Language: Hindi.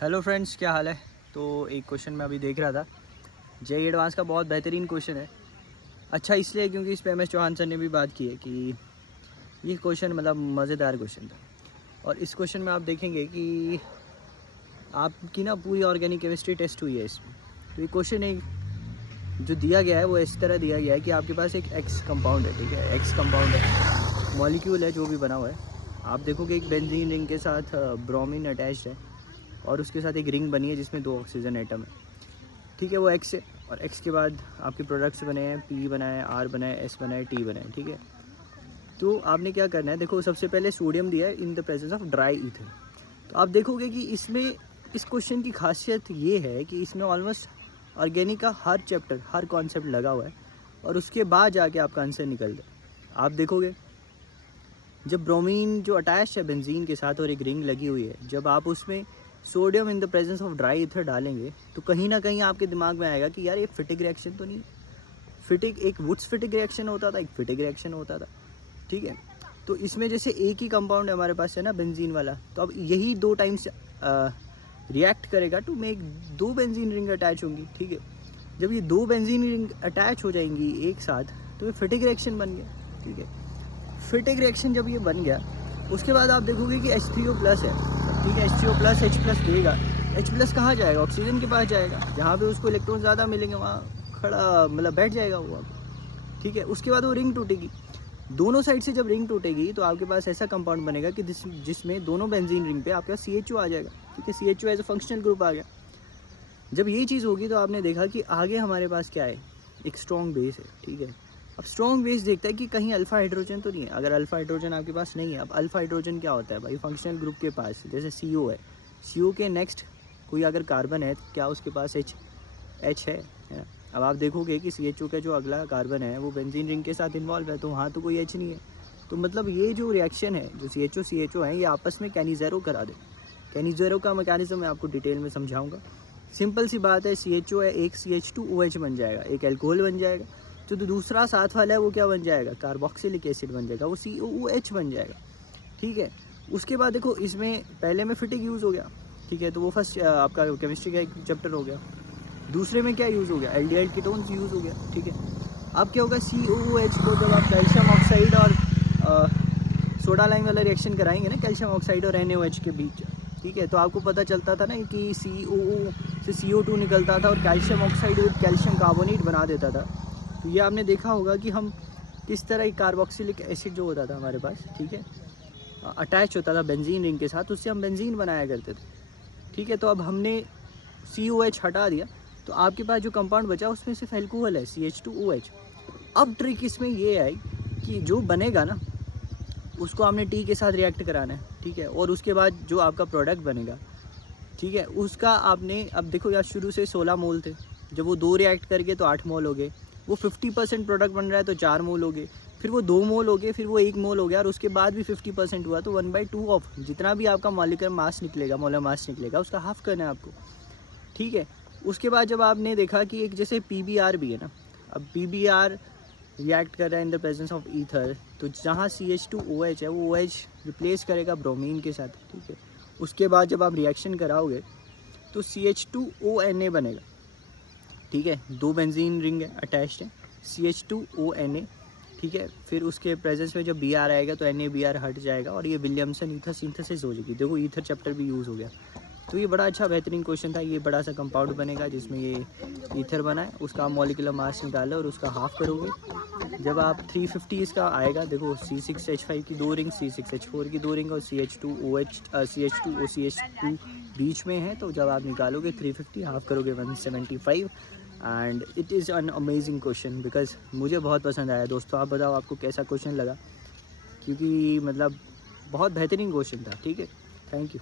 हेलो फ्रेंड्स, क्या हाल है। तो एक क्वेश्चन मैं अभी देख रहा था, जेईई एडवांस का बहुत बेहतरीन क्वेश्चन है। अच्छा इसलिए क्योंकि इस पे MS चौहान सर ने भी बात की है कि ये क्वेश्चन मतलब मज़ेदार क्वेश्चन था। और इस क्वेश्चन में आप देखेंगे कि आपकी ना पूरी ऑर्गेनिक केमिस्ट्री टेस्ट हुई है इसमें। तो ये क्वेश्चन एक जो दिया गया है वो इस तरह दिया गया है कि आपके पास एक एक्स कंपाउंड है, ठीक है। एक्स कंपाउंड है, मॉलिक्यूल है जो भी बना हुआ है। आप देखोगे एक बेंजीन रिंग के साथ ब्रोमीन अटैच्ड है और उसके साथ एक रिंग बनी है जिसमें 2 ऑक्सीजन एटम है, ठीक है। वो एक्स है और एक्स के बाद आपके प्रोडक्ट्स बने हैं, P बना है, R बना है, S बना है, T बना है, ठीक है। तो आपने क्या करना है, देखो सबसे पहले सोडियम दिया है in the presence of dry ether. तो आप देखोगे कि इसमें इस क्वेश्चन की खासियत ये है कि इसमें ऑलमोस्ट ऑर्गेनिक का हर चैप्टर, हर कॉन्सेप्ट लगा हुआ है और उसके बाद जाके आपका आंसर निकलता है। आप देखोगे जब ब्रोमीन जो अटैच है बेंजीन के साथ और एक रिंग लगी हुई है, जब आप उसमें sodium in the presence of dry ether डालेंगे तो कहीं ना कहीं आपके दिमाग में आएगा कि यार ये फिटिक रिएक्शन तो नहीं। फिटिक एक वुड्स फिटिक रिएक्शन होता था, एक फिटिक रिएक्शन होता था, ठीक है। तो इसमें जैसे एक ही कंपाउंड हमारे पास है ना बेंजीन वाला, तो अब यही 2 टाइम्स रिएक्ट करेगा to make 2 benzene ring attach होंगी, ठीक है। जब ये 2 बेंजीन रिंग अटैच हो जाएंगी एक साथ तो ये फिटिक रिएक्शन बन गया, ठीक है। फिटिक रिएक्शन जब ये बन गया उसके बाद आप देखोगे कि H3O+ है, ठीक है। H3O+ H+ देगा, H+ कहाँ जाएगा, ऑक्सीजन के पास जाएगा, जहाँ पे उसको इलेक्ट्रॉन ज़्यादा मिलेंगे वहाँ खड़ा मतलब बैठ जाएगा वो, ठीक है। उसके बाद वो रिंग टूटेगी, दोनों साइड से जब रिंग टूटेगी तो आपके पास ऐसा कंपाउंड बनेगा कि जिसमें दोनों बेंजीन रिंग पे आपके पास CHO आ जाएगा, ठीक है। CHO as a functional group आ गया। जब ये चीज़ होगी तो आपने देखा कि आगे हमारे पास क्या है, एक स्ट्रॉन्ग बेस है, ठीक है। अब स्ट्रॉन्ग बेस देखता है कि कहीं अल्फा हाइड्रोजन तो नहीं है। अगर अल्फा हाइड्रोजन आपके पास नहीं है, अब अल्फा हाइड्रोजन क्या होता है भाई, फंक्शनल ग्रुप के पास जैसे CO है, CO के नेक्स्ट कोई अगर कार्बन है तो क्या उसके पास H है ना। अब आप देखोगे कि CHO का जो अगला कार्बन है वो बेंजीन रिंग के साथ इन्वॉल्व है, तो वहाँ तो कोई H नहीं है। तो मतलब ये जो रिएक्शन है जो CHO है ये आपस में कैनी-ज़ेरो करा दे। कैनी-ज़ेरो का मैकेनिज्म मैं आपको डिटेल में समझाऊंगा। सिंपल सी बात है, CHO है, एक CH2OH बन जाएगा, एक एल्कोहल बन जाएगा। जो तो दूसरा साथ वाला है वो क्या बन जाएगा, कार्बोक्सिलिक एसिड बन जाएगा, वो COOH बन जाएगा, ठीक है। उसके बाद देखो इसमें पहले में फिटिक यूज़ हो गया, ठीक है। तो वो फर्स्ट आपका केमिस्ट्री का एक चैप्टर हो गया। दूसरे में क्या यूज़ हो गया, एल्डिहाइड कीटोन्स यूज़ हो गया, ठीक है। अब क्या होगा, COOH को जब आप कैल्शियम ऑक्साइड और सोडा लाइम वाला रिएक्शन कराएंगे ना, कैल्शियम ऑक्साइड और NaOH के बीच, ठीक है। तो आपको पता चलता था ना कि COO से CO2 निकलता था और calcium oxide with calcium carbonate बना देता था। तो ये आपने देखा होगा कि हम किस तरह एक कार्बोक्सिलिक एसिड जो होता था हमारे पास, ठीक है, अटैच होता था बेंजीन रिंग के साथ, उससे हम बेंजीन बनाया करते थे, ठीक है। तो अब हमने COH हटा दिया तो आपके पास जो कंपाउंड बचा उसमें सिर्फ एल्कोहल है, CH2OH। अब ट्रिक इसमें ये है कि जो बनेगा ना उसको आपने T के साथ रिएक्ट कराना है, ठीक है। और उसके बाद जो आपका प्रोडक्ट बनेगा, ठीक है, उसका आपने अब देखो यार शुरू से 16 मोल थे, जब वो 2 रिएक्ट करके तो 8 मोल हो गए। वो 50% प्रोडक्ट बन रहा है तो 4 मोल हो गए, फिर वो 2 मोल हो गए, फिर वो 1 मोल हो गया और उसके बाद भी 50% हुआ तो 1/2 ऑफ जितना भी आपका मॉलिक्यूलर मास निकलेगा, मोलर मास निकलेगा, उसका हाफ करना है आपको, ठीक है। उसके बाद जब आपने देखा कि एक जैसे PBr भी है ना, अब PBr रिएक्ट कर रहा है in the presence of ether, तो जहाँ CH2OH है वो OH रिप्लेस करेगा ब्रोमीन के साथ, ठीक है। उसके बाद जब आप रिएक्शन कराओगे तो CH2ONA बनेगा, ठीक है। 2 बेंजीन रिंग है अटैच्ड है, CH2ONA, ठीक है। फिर उसके प्रेजेंस में जब Br आएगा तो NaBr हट जाएगा और ये विलियमसन ईथर सिंथेसिस हो जाएगी। देखो ईथर चैप्टर भी यूज़ हो गया। तो ये बड़ा अच्छा बेहतरीन क्वेश्चन था। ये बड़ा सा कंपाउंड बनेगा जिसमें ये ईथर बना है, उसका आप मॉलिक्यूलर मास निकालो और उसका हाफ करोगे। जब आप 350 इसका आएगा, देखो C6H5 की 2 रिंग, C6H4 की 2 रिंग और CH2OCH2 बीच में है। तो जब आप निकालोगे 350 हाफ करोगे 175 and it is an amazing question because मुझे बहुत पसंद आया। दोस्तों आप बताओ आपको कैसा क्वेश्चन लगा, क्योंकि मतलब बहुत बेहतरीन क्वेश्चन था, ठीक है। Thank you.